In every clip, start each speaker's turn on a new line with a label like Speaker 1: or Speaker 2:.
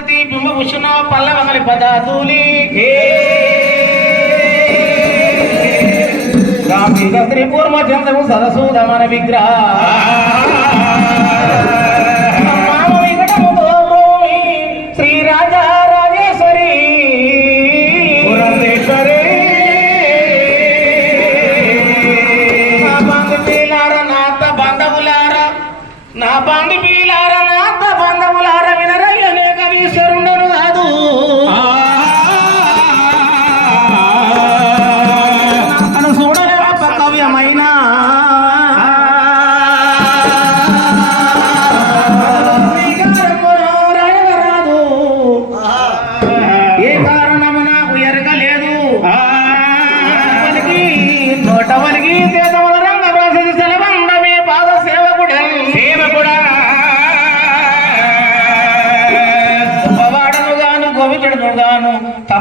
Speaker 1: బింబభూషణ పల్లవంగలి పదాతులి. త్రిపూర్మ చంద్రము సరసూదమన విగ్రహ. నా బాండి పీలా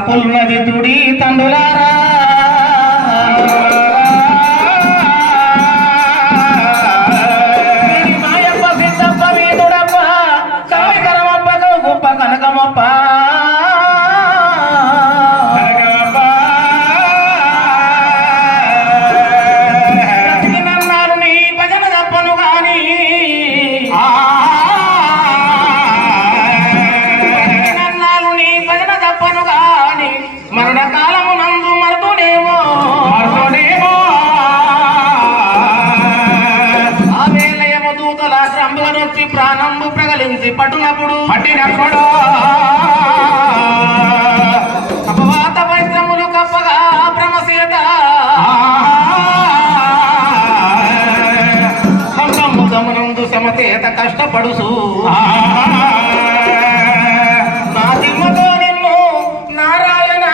Speaker 1: హక్కున్నది తుడి తండ్రులారా పడుసు నా దిమ్మతో నారాయణ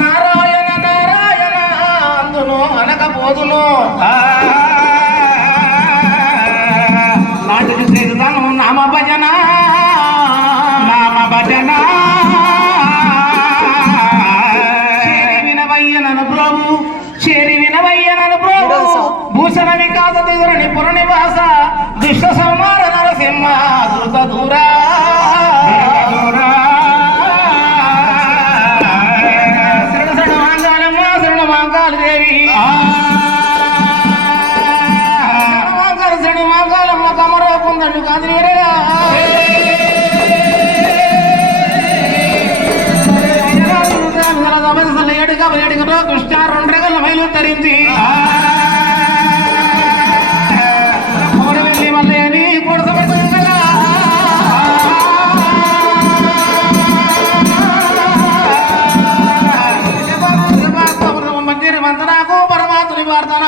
Speaker 1: నారాయణ నారాయణ అందును అనకపోదును. నాటికి శ్రీతాను నామ భజన నామ భజన వినవయ్యనను ప్రభు చేరి వినవయ్యనను ప్రభు. భూషణ వికాస దిగురని పురనివాస దుష్ట మా తమ్ముడు చెప్పుకుందండి కాదు నేరేనా ఏడుగా ఏడుగులో కృష్ణ రెండు రెగల మైలు తరించి పరమాత్మ నివార్తన.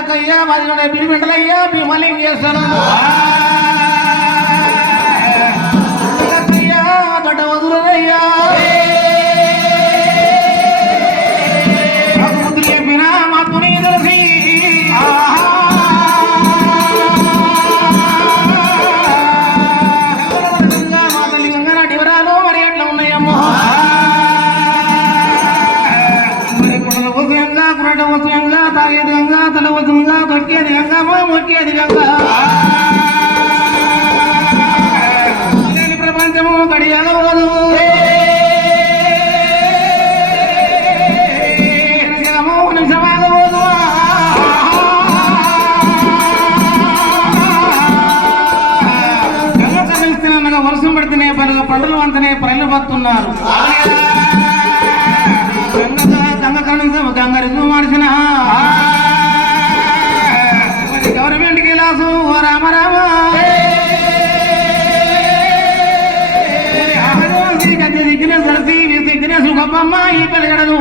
Speaker 1: నాగకయ్యా మరి భీమిండలయ్యా భీమలింగేశ్వర పండుగ వంతనే ప్రజలు పడుతున్నారు కనీసం గంగ రుజువు మార్చిన గవర్నమెంట్ కిలాసు ఓ రామ రామ దిగ్గిన సరసి దిగ్గిన సుఖమ్మ ఈ పెరగడదు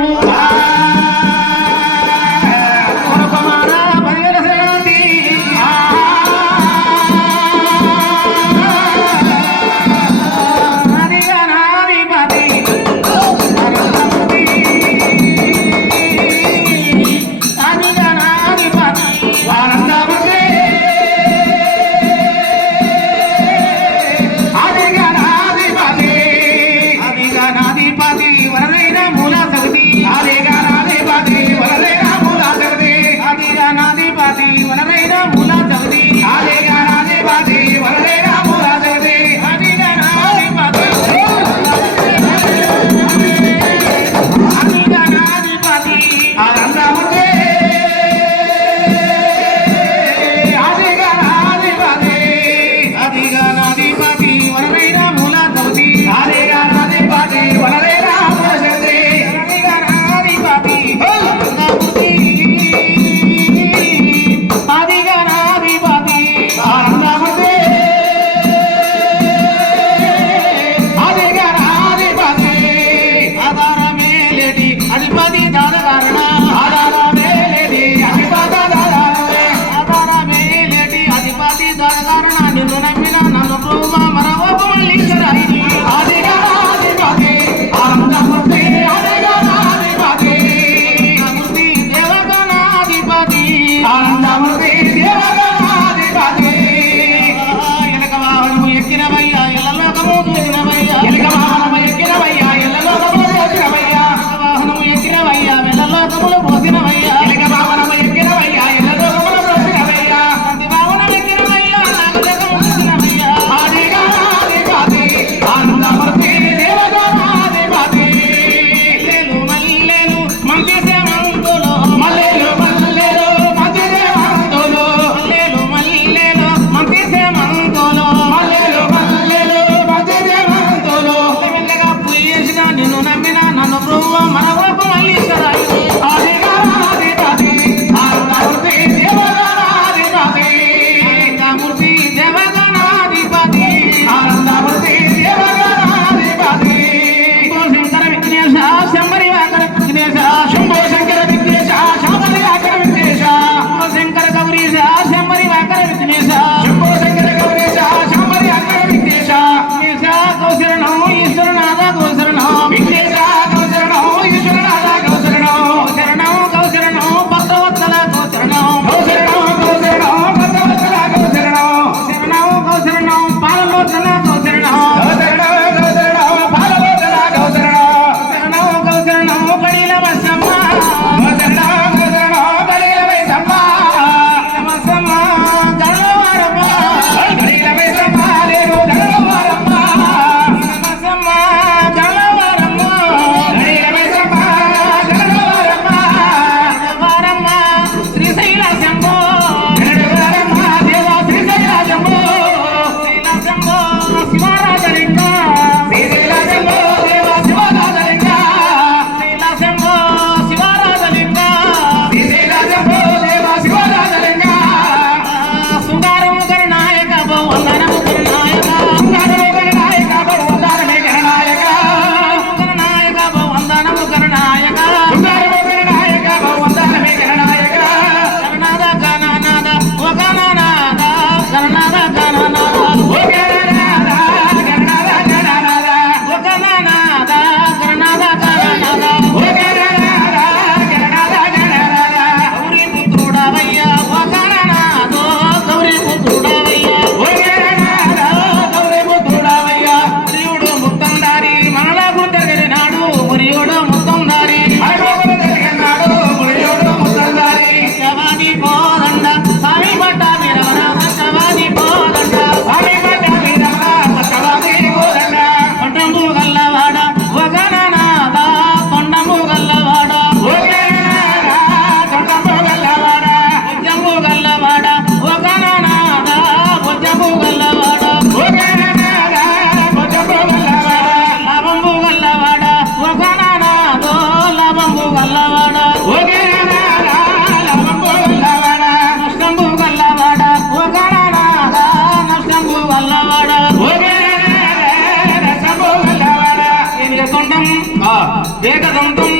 Speaker 2: ఏకదంతం.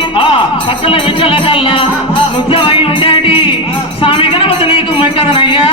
Speaker 2: సకల విద్యల కల్లా ముద్రమై ఉండేటి. స్వామి గణపతి నీకు మెక్కదనయ్యా.